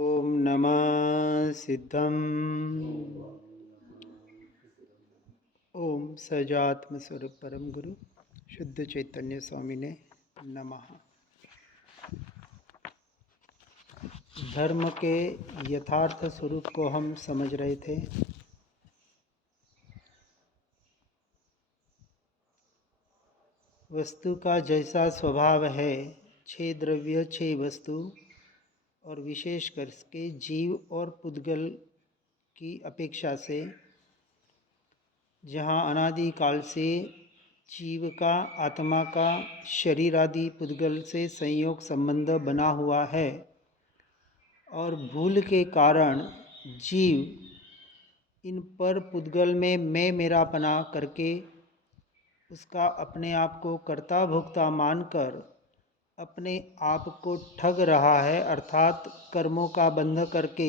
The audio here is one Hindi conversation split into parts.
ओम नमः सिद्धम। ओम सजात्म स्वरूप परम गुरु शुद्ध चैतन्य स्वामी ने नमः। धर्म के यथार्थ स्वरूप को हम समझ रहे थे। वस्तु का जैसा स्वभाव है, 6 द्रव्य 6 वस्तु, और विशेष करके जीव और पुद्गल की अपेक्षा से, जहाँ अनादि काल से जीव का, आत्मा का, शरीर आदि पुद्गल से संयोग संबंध बना हुआ है, और भूल के कारण जीव इन पर पुद्गल में मैं मेरापना करके उसका अपने आप को कर्ता भोक्ता मानकर अपने आप को ठग रहा है, अर्थात कर्मों का बंध करके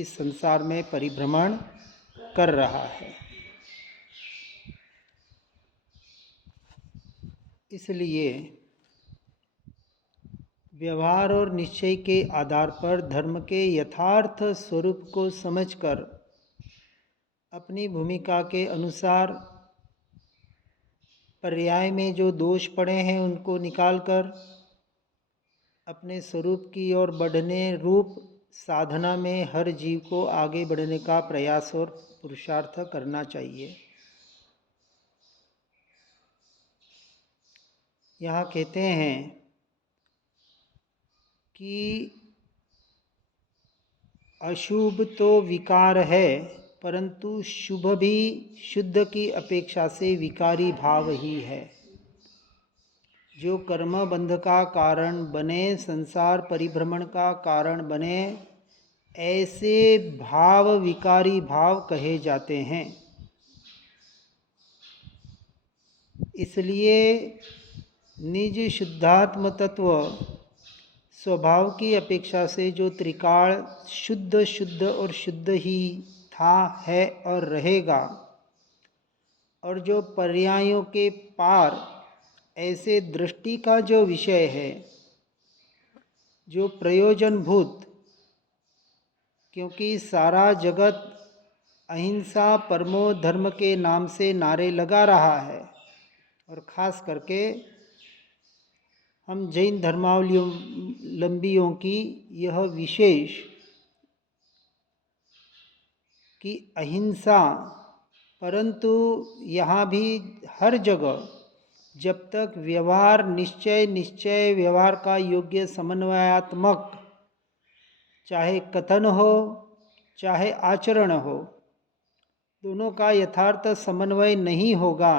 इस संसार में परिभ्रमण कर रहा है। इसलिए व्यवहार और निश्चय के आधार पर धर्म के यथार्थ स्वरूप को समझकर अपनी भूमिका के अनुसार पर्याय में जो दोष पड़े हैं उनको निकालकर अपने स्वरूप की ओर बढ़ने रूप साधना में हर जीव को आगे बढ़ने का प्रयास और पुरुषार्थ करना चाहिए। यहाँ कहते हैं कि अशुभ तो विकार है, परंतु शुभ भी शुद्ध की अपेक्षा से विकारी भाव ही है। जो कर्म बंध का कारण बने, संसार परिभ्रमण का कारण बने, ऐसे भाव विकारी भाव कहे जाते हैं। इसलिए निज शुद्धात्म तत्व स्वभाव की अपेक्षा से जो त्रिकाल शुद्ध और शुद्ध ही था, है और रहेगा, और जो पर्यायों के पार ऐसे दृष्टि का जो विषय है, जो प्रयोजनभूत, क्योंकि सारा जगत अहिंसा परमो धर्म के नाम से नारे लगा रहा है, और ख़ास करके हम जैन धर्मावलंबियों की यह विशेष कि अहिंसा, परंतु यहाँ भी हर जगह जब तक व्यवहार निश्चय व्यवहार का योग्य समन्वयात्मक, चाहे कथन हो चाहे आचरण हो, दोनों का यथार्थ समन्वय नहीं होगा,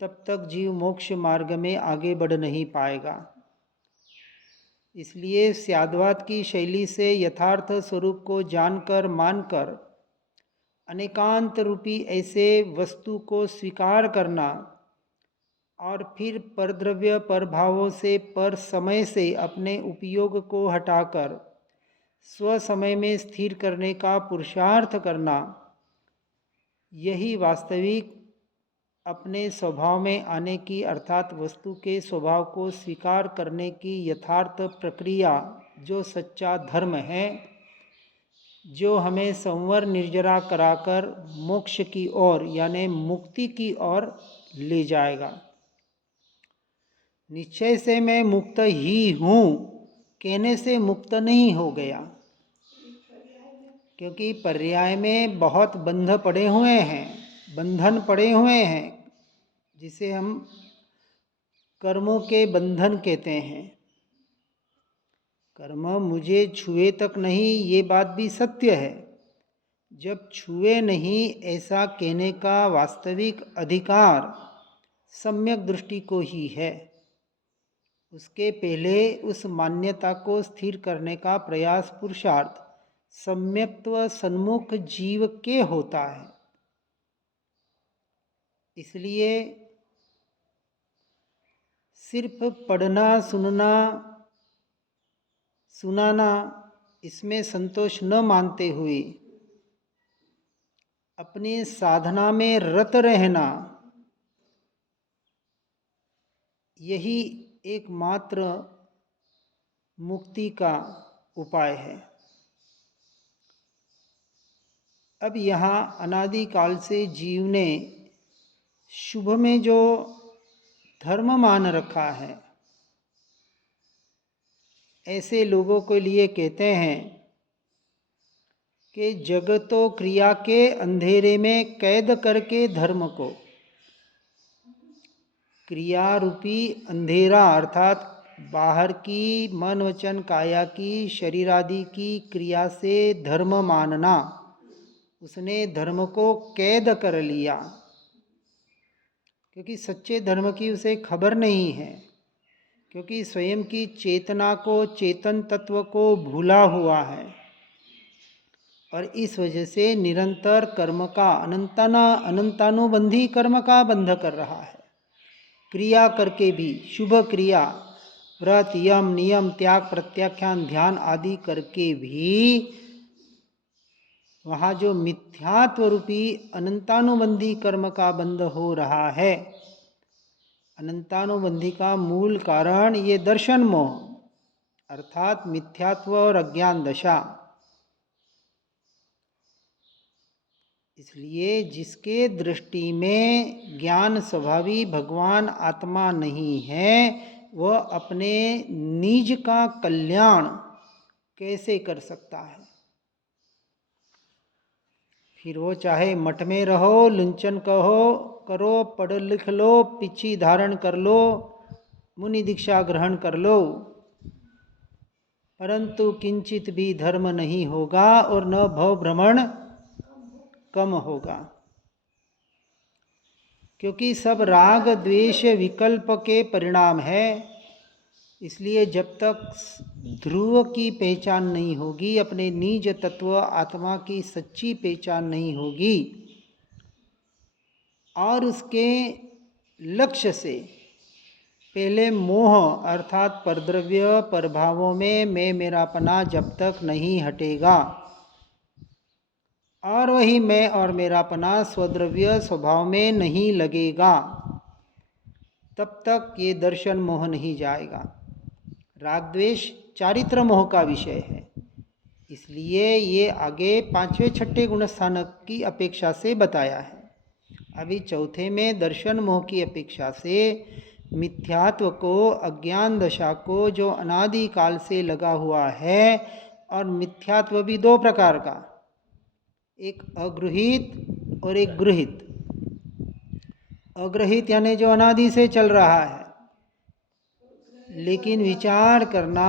तब तक जीव मोक्ष मार्ग में आगे बढ़ नहीं पाएगा। इसलिए स्याद्वाद की शैली से यथार्थ स्वरूप को जानकर मानकर अनेकांत रूपी ऐसे वस्तु को स्वीकार करना, और फिर परद्रव्य परभावों से पर समय से अपने उपयोग को हटाकर स्व समय में स्थिर करने का पुरुषार्थ करना, यही वास्तविक अपने स्वभाव में आने की, अर्थात वस्तु के स्वभाव को स्वीकार करने की यथार्थ प्रक्रिया, जो सच्चा धर्म है, जो हमें संवर निर्जरा कराकर मोक्ष की ओर यानी मुक्ति की ओर ले जाएगा। निश्चय से मैं मुक्त ही हूँ कहने से मुक्त नहीं हो गया, क्योंकि पर्याय में बहुत बंध पड़े हुए हैं, बंधन पड़े हुए हैं, जिसे हम कर्मों के बंधन कहते हैं। कर्म मुझे छुए तक नहीं, ये बात भी सत्य है। जब छुए नहीं ऐसा कहने का वास्तविक अधिकार सम्यक दृष्टि को ही है। उसके पहले उस मान्यता को स्थिर करने का प्रयास पुरुषार्थ सम्यक्त्व सन्मुख जीव के होता है। इसलिए सिर्फ पढ़ना सुनाना इसमें संतोष न मानते हुए अपनी साधना में रत रहना, यही एकमात्र मुक्ति का उपाय है। अब यहाँ अनादिकाल से जीव ने शुभ में जो धर्म मान रखा है, ऐसे लोगों के लिए कहते हैं कि जगतो क्रिया के अंधेरे में कैद करके धर्म को, क्रिया रूपी अंधेरा अर्थात बाहर की मन वचन काया की शरीर आदि की क्रिया से धर्म मानना, उसने धर्म को कैद कर लिया, क्योंकि सच्चे धर्म की उसे खबर नहीं है, क्योंकि स्वयं की चेतना को, चेतन तत्व को भूला हुआ है और इस वजह से निरंतर कर्म का अनंतानुबंधी कर्म का बंध कर रहा है। क्रिया करके भी, शुभ क्रिया, व्रत, यम, नियम, त्याग, प्रत्याख्यान, ध्यान आदि करके भी वहाँ जो मिथ्यात्व रूपी अनंतानुबंधी कर्म का बंध हो रहा है, अनंतानुबंधी का मूल कारण ये दर्शन मोह अर्थात मिथ्यात्व और अज्ञान दशा। इसलिए जिसके दृष्टि में ज्ञान स्वभावी भगवान आत्मा नहीं है, वह अपने निज का कल्याण कैसे कर सकता है? फिर वो चाहे मठ में रहो, लुंचन करो, पढ़ लिख लो, पिछी धारण कर लो, मुनि दीक्षा ग्रहण कर लो, परंतु किंचित भी धर्म नहीं होगा और न भव भ्रमण कम होगा, क्योंकि सब राग द्वेष विकल्प के परिणाम है। इसलिए जब तक ध्रुव की पहचान नहीं होगी, अपने निज तत्व आत्मा की सच्ची पहचान नहीं होगी और उसके लक्ष्य से पहले मोह अर्थात परद्रव्य प्रभावों में मैं मेरापना जब तक नहीं हटेगा और वही मैं और मेरापना स्वद्रव्य स्वभाव में नहीं लगेगा, तब तक ये दर्शन मोह नहीं जाएगा। राग द्वेष चारित्र मोह का विषय है, इसलिए ये आगे पांचवें छठे गुणस्थानक की अपेक्षा से बताया है। अभी चौथे में दर्शन मोह की अपेक्षा से मिथ्यात्व को, अज्ञान दशा को जो अनादि काल से लगा हुआ है, और मिथ्यात्व भी दो प्रकार का, एक अगृहित और एक गृहित। अग्रहित यानी जो अनादि से चल रहा है, लेकिन विचार करना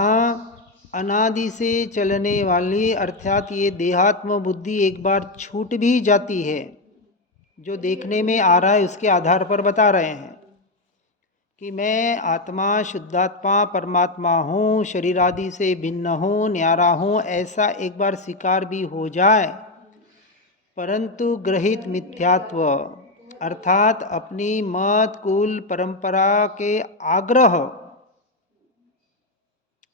अनादि से चलने वाली अर्थात ये देहात्म बुद्धि एक बार छूट भी जाती है, जो देखने में आ रहा है उसके आधार पर बता रहे हैं कि मैं आत्मा, शुद्धात्मा, परमात्मा हूँ, शरीर आदि से भिन्न हूँ, न्यारा हूँ, ऐसा एक बार स्वीकार भी हो जाए, परंतु ग्रहित मिथ्यात्व अर्थात अपनी मत कुल परंपरा के आग्रह,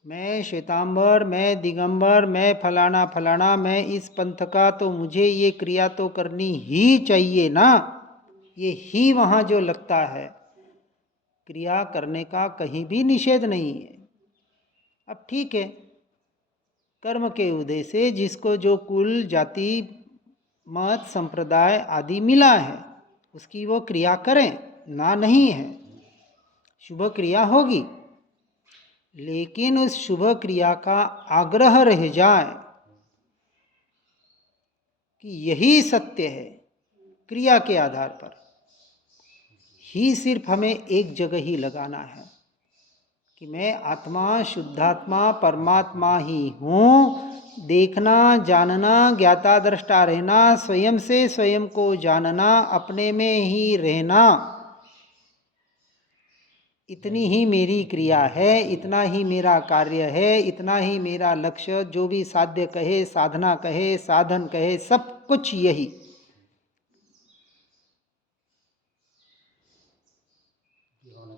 मैं श्वेतांबर, मैं दिगंबर, मैं फलाना फलाना, मैं इस पंथ का, तो मुझे ये क्रिया तो करनी ही चाहिए ना, ये ही वहाँ जो लगता है, क्रिया करने का कहीं भी निषेध नहीं है। अब ठीक है, कर्म के उदय से जिसको जो कुल, जाति, मत, संप्रदाय आदि मिला है, उसकी वो क्रिया करें, ना नहीं है, शुभ क्रिया होगी, लेकिन उस शुभ क्रिया का आग्रह रह जाए कि यही सत्य है, क्रिया के आधार पर ही सिर्फ हमें एक जगह ही लगाना है कि मैं आत्मा, शुद्धात्मा, परमात्मा ही हूँ। देखना, जानना, ज्ञाता दृष्टा रहना, स्वयं से स्वयं को जानना, अपने में ही रहना, इतनी ही मेरी क्रिया है, इतना ही मेरा कार्य है, इतना ही मेरा लक्ष्य, जो भी साध्य कहे, साधना कहे, साधन कहे, सब कुछ यही।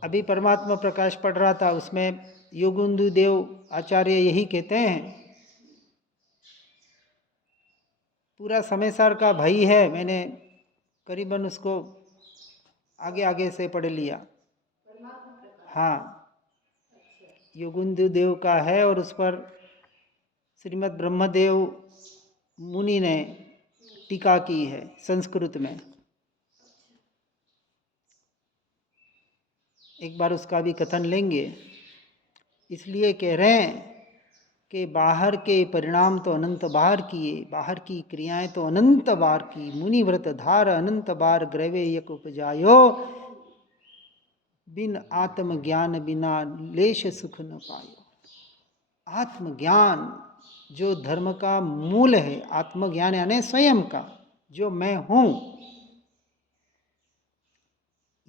अभी परमात्मा प्रकाश पढ़ रहा था, उसमें योगुंदु देव आचार्य यही कहते हैं, पूरा समयसार का भाई है, मैंने करीबन उसको आगे आगे से पढ़ लिया। हाँ, योगुंदु देव का है और उस पर श्रीमद् ब्रह्मदेव मुनि ने टीका की है संस्कृत में। एक बार उसका भी कथन लेंगे। इसलिए कह रहे हैं कि बाहर के परिणाम तो अनंत बार किए, बाहर की क्रियाएं तो अनंत बार की, मुनि व्रत धार अनंत बार ग्रवे यक उपजायो, बिन आत्मज्ञान बिना लेश सुख न पायो। आत्मज्ञान जो धर्म का मूल है, आत्मज्ञान यानी स्वयं का, जो मैं हूं,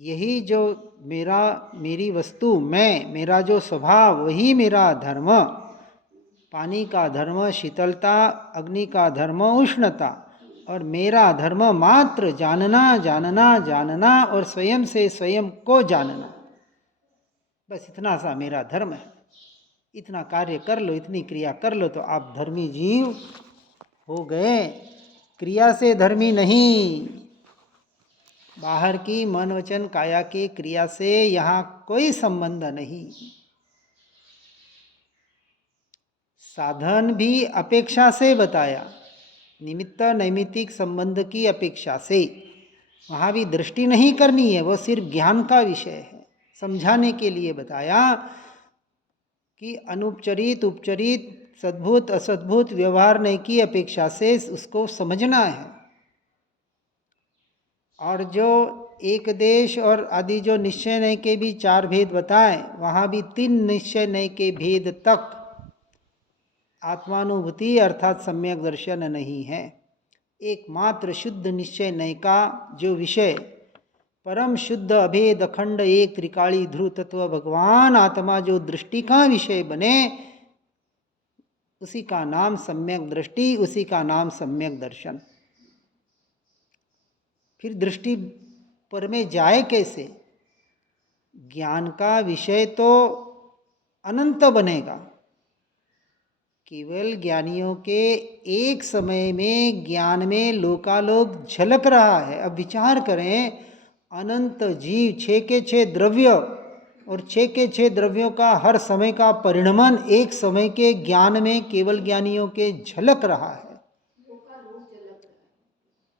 यही जो मेरी वस्तु, मैं, मेरा जो स्वभाव, वही मेरा धर्म। पानी का धर्म शीतलता, अग्नि का धर्म उष्णता, और मेरा धर्म मात्र जानना जानना जानना और स्वयं से स्वयं को जानना। बस इतना सा मेरा धर्म है। इतना कार्य कर लो, इतनी क्रिया कर लो तो आप धर्मी जीव हो गए। क्रिया से धर्मी नहीं, बाहर की मन वचन काया की क्रिया से यहाँ कोई संबंध नहीं। साधन भी अपेक्षा से बताया, निमित्त नैमित्तिक संबंध की अपेक्षा से। वहाँ भी दृष्टि नहीं करनी है, वो सिर्फ ज्ञान का विषय है। समझाने के लिए बताया कि अनुपचरित उपचरित सद्भुत असद्भुत व्यवहार नहीं की अपेक्षा से उसको समझना है। और जो एक देश और आदि जो निश्चय नय के भी 4 भेद बताए, वहाँ भी 3 निश्चय नय के भेद तक आत्मानुभूति अर्थात सम्यक दर्शन नहीं है। एकमात्र शुद्ध निश्चय नय का जो विषय, परम शुद्ध अभेद अखंड एक त्रिकाली ध्रुव तत्व भगवान आत्मा जो दृष्टि का विषय बने, उसी का नाम सम्यक दृष्टि, उसी का नाम सम्यक दर्शन। फिर दृष्टि पर में जाए कैसे? ज्ञान का विषय तो अनंत बनेगा। केवल ज्ञानियों के एक समय में ज्ञान में लोकालोक झलक रहा है। अब विचार करें, अनंत जीव, 6 के 6 द्रव्य, और 6 के 6 द्रव्यों का हर समय का परिणमन एक समय के ज्ञान में केवल ज्ञानियों के झलक रहा है।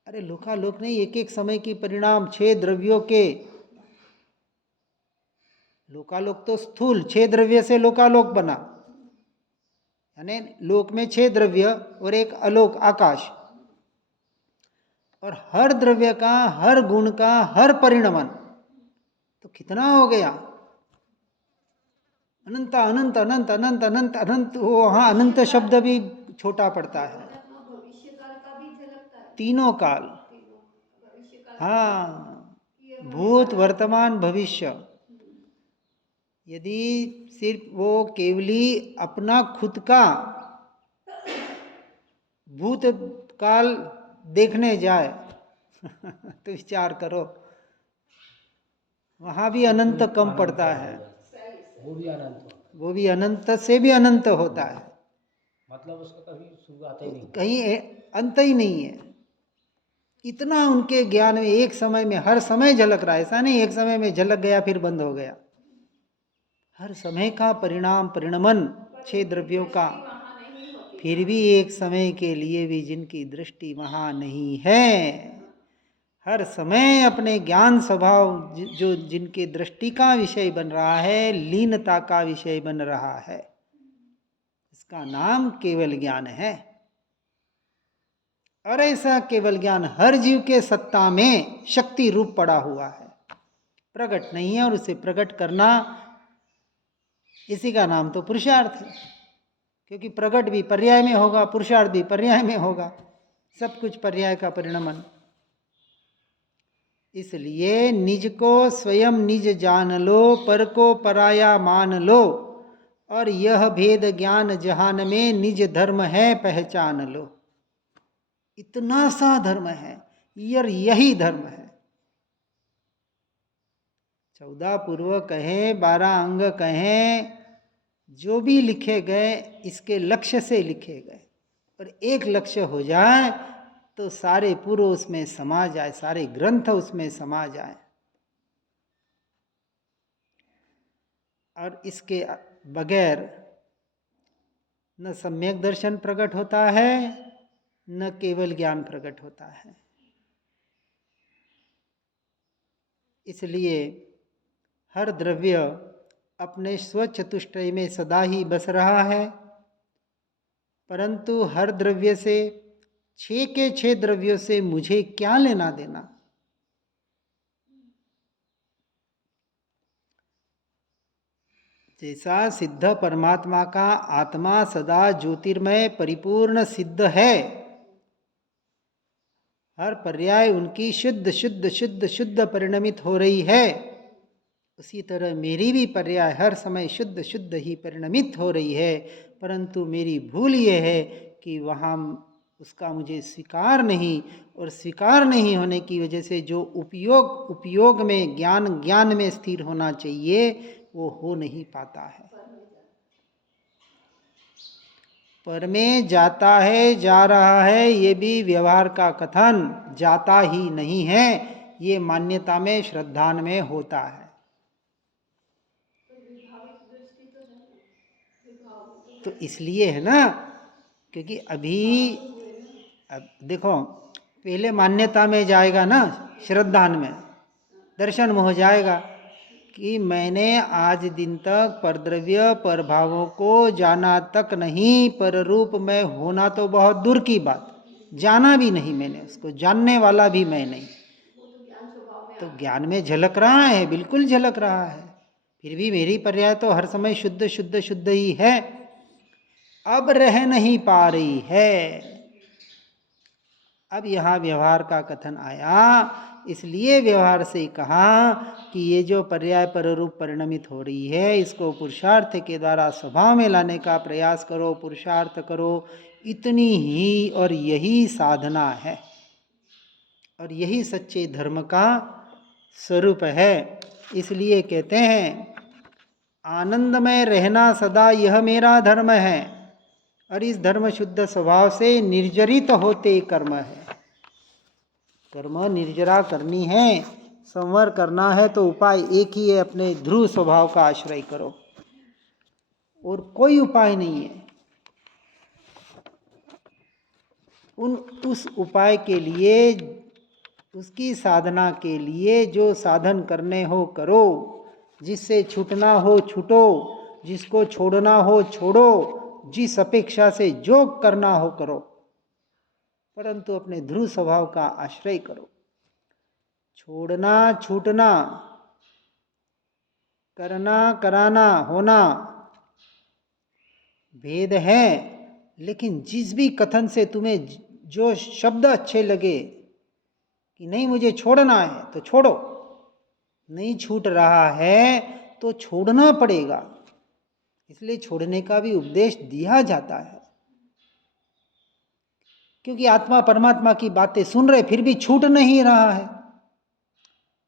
अरे लोकालोक नहीं, एक एक समय की परिणाम 6 द्रव्यों के। लोकालोक तो स्थूल 6 द्रव्य से लोकालोक बना, यानी लोक में 6 द्रव्य और एक अलोक आकाश, और हर द्रव्य का, हर गुण का, हर परिणमन तो कितना हो गया? अनंत अनंत अनंत अनंत अनंत अनंत। वो वहाँ अनंत शब्द भी छोटा पड़ता है। तीनों काल, हाँ, भूत वर्तमान भविष्य। यदि सिर्फ वो केवली अपना खुद का भूतकाल देखने जाए तो विचार करो, वहाँ भी अनंत कम पड़ता है। वो भी अनंत से भी अनंत होता है, मतलब उसका कभी शुरुआत ही नहीं, कहीं अंत ही नहीं है। इतना उनके ज्ञान में एक समय में हर समय झलक रहा है। ऐसा नहीं एक समय में झलक गया फिर बंद हो गया। हर समय का परिणाम परिणमन 6 द्रव्यों का, फिर भी एक समय के लिए भी जिनकी दृष्टि वहाँ नहीं है, हर समय अपने ज्ञान स्वभाव जो जिनके दृष्टि का विषय बन रहा है, लीनता का विषय बन रहा है, इसका नाम केवल ज्ञान है। और ऐसा केवल ज्ञान हर जीव के सत्ता में शक्ति रूप पड़ा हुआ है, प्रकट नहीं है। और उसे प्रकट करना, इसी का नाम तो पुरुषार्थ है। क्योंकि प्रकट भी पर्याय में होगा, पुरुषार्थ भी पर्याय में होगा, सब कुछ पर्याय का परिणमन। इसलिए निज को स्वयं निज जान लो, पर को पराया मान लो, और यह भेद ज्ञान जहान में निज धर्म है पहचान लो। इतना सा धर्म है, यही धर्म है। 14 पूर्व कहें, 12 अंग कहें, जो भी लिखे गए इसके लक्ष्य से लिखे गए, और एक लक्ष्य हो जाए तो सारे पूर्व उसमें समा जाए, सारे ग्रंथ उसमें समा जाए। और इसके बगैर न सम्यक दर्शन प्रकट होता है, न केवल ज्ञान प्रकट होता है। इसलिए हर द्रव्य अपने स्वचतुष्टय में सदा ही बस रहा है, परंतु हर द्रव्य से, 6 के 6 द्रव्यों से मुझे क्या लेना देना। जैसा सिद्ध परमात्मा का आत्मा सदा ज्योतिर्मय परिपूर्ण सिद्ध है, हर पर्याय उनकी शुद्ध शुद्ध शुद्ध शुद्ध परिणमित हो रही है, उसी तरह मेरी भी पर्याय हर समय शुद्ध शुद्ध ही परिणमित हो रही है। परंतु मेरी भूल ये है कि वहाँ उसका मुझे स्वीकार नहीं, और स्वीकार नहीं होने की वजह से जो उपयोग में ज्ञान में स्थिर होना चाहिए वो हो नहीं पाता है। पर में जाता है, जा रहा है, ये भी व्यवहार का कथन, जाता ही नहीं है, ये मान्यता में श्रद्धान में होता है। तो इसलिए है ना, क्योंकि अब देखो, पहले मान्यता में जाएगा ना, श्रद्धान में दर्शन में हो जाएगा कि मैंने आज दिन तक परद्रव्य पर भावों को जाना तक नहीं, पर रूप में होना तो बहुत दूर की बात, जाना भी नहीं मैंने, उसको जानने वाला भी मैं नहीं। तो ज्ञान में झलक रहा है, बिल्कुल झलक रहा है, फिर भी मेरी पर्याय तो हर समय शुद्ध शुद्ध शुद्ध ही है, अब रह नहीं पा रही है। अब यहाँ व्यवहार का कथन आया, इसलिए व्यवहार से कहा कि ये जो पर्याय पर रूप परिणमित हो रही है, इसको पुरुषार्थ के द्वारा स्वभाव में लाने का प्रयास करो, पुरुषार्थ करो, इतनी ही और यही साधना है, और यही सच्चे धर्म का स्वरूप है। इसलिए कहते हैं आनंद में रहना सदा यह मेरा धर्म है, और इस धर्म शुद्ध स्वभाव से निर्जरित होते कर्म है। कर्म निर्जरा करनी है, संवर करना है, तो उपाय एक ही है, अपने ध्रुव स्वभाव का आश्रय करो, और कोई उपाय नहीं है। उस उपाय के लिए, उसकी साधना के लिए जो साधन करने हो करो, जिससे छूटना हो छूटो, जिसको छोड़ना हो छोड़ो, जिस अपेक्षा से जो करना हो करो, परंतु अपने ध्रुव स्वभाव का आश्रय करो। छोड़ना छूटना, करना कराना होना भेद है, लेकिन जिस भी कथन से तुम्हें जो शब्द अच्छे लगे कि नहीं मुझे छोड़ना है तो छोड़ो, नहीं छूट रहा है तो छोड़ना पड़ेगा, इसलिए छोड़ने का भी उपदेश दिया जाता है। क्योंकि आत्मा परमात्मा की बातें सुन रहे फिर भी छूट नहीं रहा है,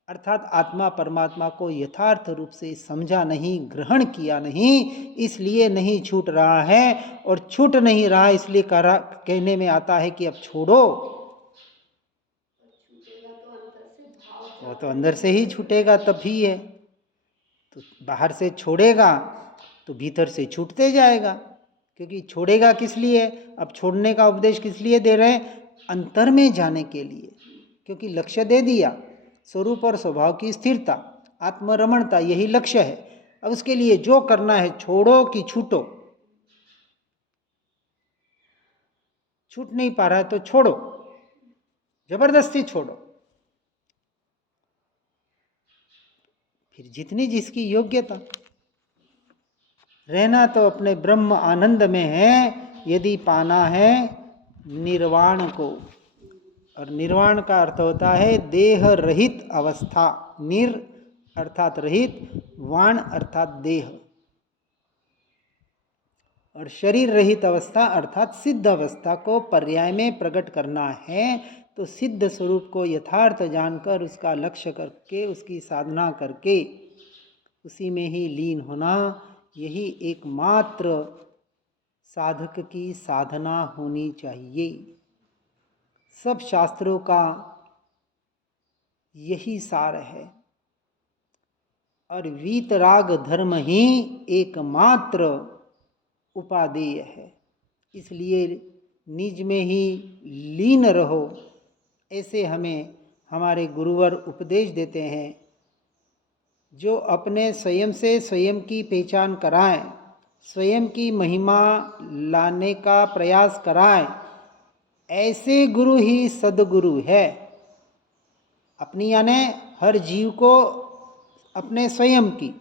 अर्थात आत्मा परमात्मा को यथार्थ रूप से समझा नहीं, ग्रहण किया नहीं, इसलिए नहीं छूट रहा है। और छूट नहीं रहा इसलिए कहने में आता है कि अब छोड़ो, वो तो अंदर से ही छूटेगा तभी है। तो बाहर से छोड़ेगा तो भीतर से छूटते जाएगा, क्योंकि छोड़ेगा किस लिए, अब छोड़ने का उपदेश किस लिए दे रहे हैं, अंतर में जाने के लिए, क्योंकि लक्ष्य दे दिया, स्वरूप और स्वभाव की स्थिरता, आत्मरमणता, यही लक्ष्य है। अब उसके लिए जो करना है, छोड़ो कि छूटो, छूट नहीं पा रहा है तो छोड़ो, जबरदस्ती छोड़ो, फिर जितनी जिसकी योग्यता। रहना तो अपने ब्रह्म आनंद में है, यदि पाना है निर्वाण को, और निर्वाण का अर्थ होता है देह रहित अवस्था, निर अर्थात रहित, वाण अर्थात देह, और शरीर रहित अवस्था अर्थात सिद्ध अवस्था को पर्याय में प्रकट करना है। तो सिद्ध स्वरूप को यथार्थ जानकर उसका लक्ष्य करके, उसकी साधना करके उसी में ही लीन होना, यही एकमात्र साधक की साधना होनी चाहिए। सब शास्त्रों का यही सार है, और वीतराग धर्म ही एकमात्र उपादेय है। इसलिए निज में ही लीन रहो, ऐसे हमें हमारे गुरुवर उपदेश देते हैं। जो अपने स्वयं से स्वयं की पहचान कराएं, स्वयं की महिमा लाने का प्रयास कराएं, ऐसे गुरु ही सद्गुरु है। अपनी यानी हर जीव को अपने स्वयं की,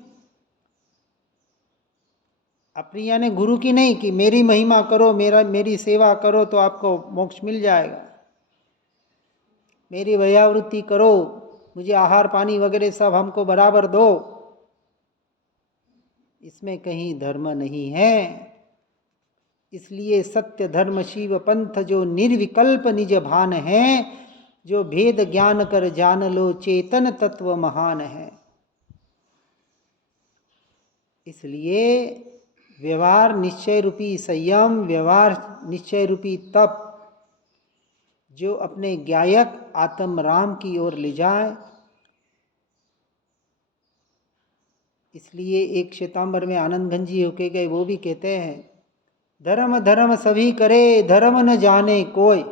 अपनी यानी गुरु की नहीं कि मेरी महिमा करो, मेरी सेवा करो तो आपको मोक्ष मिल जाएगा, मेरी भयावृत्ति करो, मुझे आहार पानी वगैरह सब हमको बराबर दो। इसमें कहीं धर्म नहीं है। इसलिए सत्य धर्म शिव पंथ जो निर्विकल्प निज भान है, जो भेद ज्ञान कर जान लो चेतन तत्व महान है। इसलिए व्यवहार निश्चय रूपी संयम, व्यवहार निश्चय रूपी तप जो अपने गायक आत्म राम की ओर ले जाए। इसलिए एक श्वेतांबर में आनंद घन जी होके गए, वो भी कहते हैं धर्म धर्म सभी करे, धर्म न जाने कोई।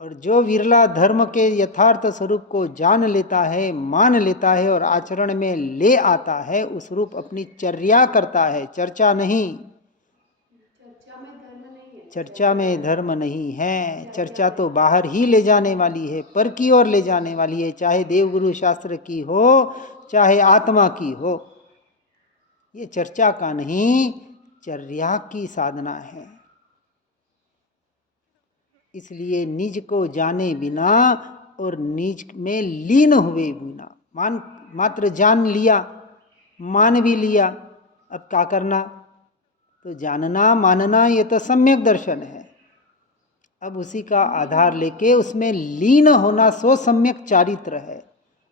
और जो विरला धर्म के यथार्थ स्वरूप को जान लेता है, मान लेता है और आचरण में ले आता है, उस रूप अपनी चर्या करता है, चर्चा नहीं। चर्चा में धर्म नहीं है। चर्चा तो बाहर ही ले जाने वाली है, पर की ओर ले जाने वाली है, चाहे देवगुरु शास्त्र की हो, चाहे आत्मा की हो। ये चर्चा का नहीं, चर्या की साधना है। इसलिए निज को जाने बिना और निज में लीन हुए बिना, मात्र जान लिया, मान भी लिया, अब क्या करना? तो जानना मानना ये तो सम्यक दर्शन है। अब उसी का आधार लेके उसमें लीन होना सो सम्यक चारित्र है,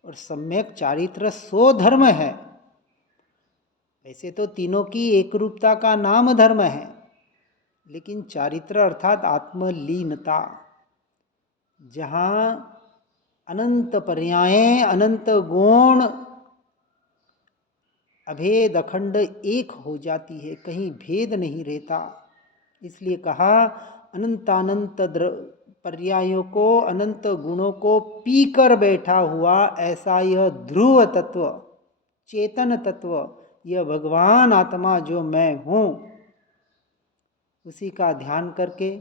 और सम्यक चारित्र सो धर्म है। वैसे तो तीनों की एक रूपता का नाम धर्म है, लेकिन चारित्र अर्थात आत्मलीनता, जहाँ अनंत पर्यायें, अनंत गुण अभेद अखंड एक हो जाती है, कहीं भेद नहीं रहता। इसलिए कहा अनंतानंत पर्यायों को, अनंत गुणों को पीकर बैठा हुआ ऐसा यह ध्रुव तत्व, चेतन तत्व, यह भगवान आत्मा जो मैं हूँ, उसी का ध्यान करके,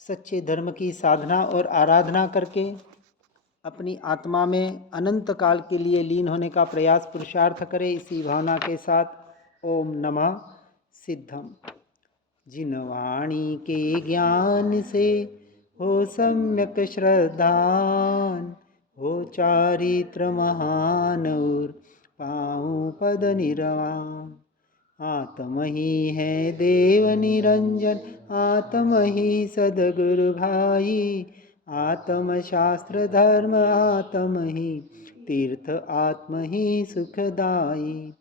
सच्चे धर्म की साधना और आराधना करके अपनी आत्मा में अनंत काल के लिए लीन होने का प्रयास पुरुषार्थ करें। इसी भावना के साथ ओम नमः सिद्धम। जिन वाणी के ज्ञान से हो सम्यक श्रद्धान, हो चारित्र महान और पाऊँ पद निर्वाण। आत्म ही है देव निरंजन, आत्म ही सदगुरु भाई, आत्म शास्त्र धर्म आत्म ही तीर्थ, आत्म ही सुखदाई।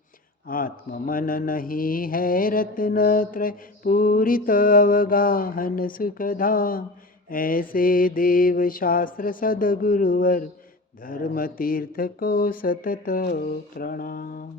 आत्म मन नहीं है रत्न त्रय, पूरित अवगाहन सुखधाम। ऐसे देव शास्त्र सदगुरुवर, धर्म तीर्थ को सतत प्रणाम।